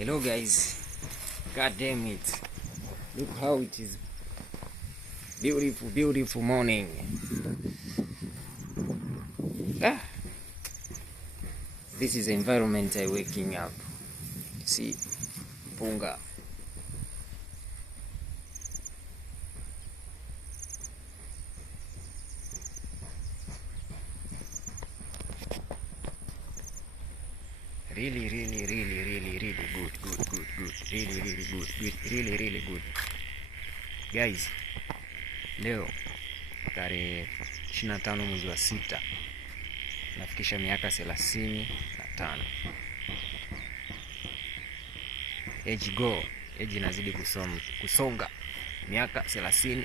Hello guys, god damn it, look how it is beautiful morning. This is the environment I waking up. See, punga. Really good. Really good. Guys, leo tarehe 25 mwezi wa 6 nafikisha miaka 35. Age inazidi kusonga miaka 35.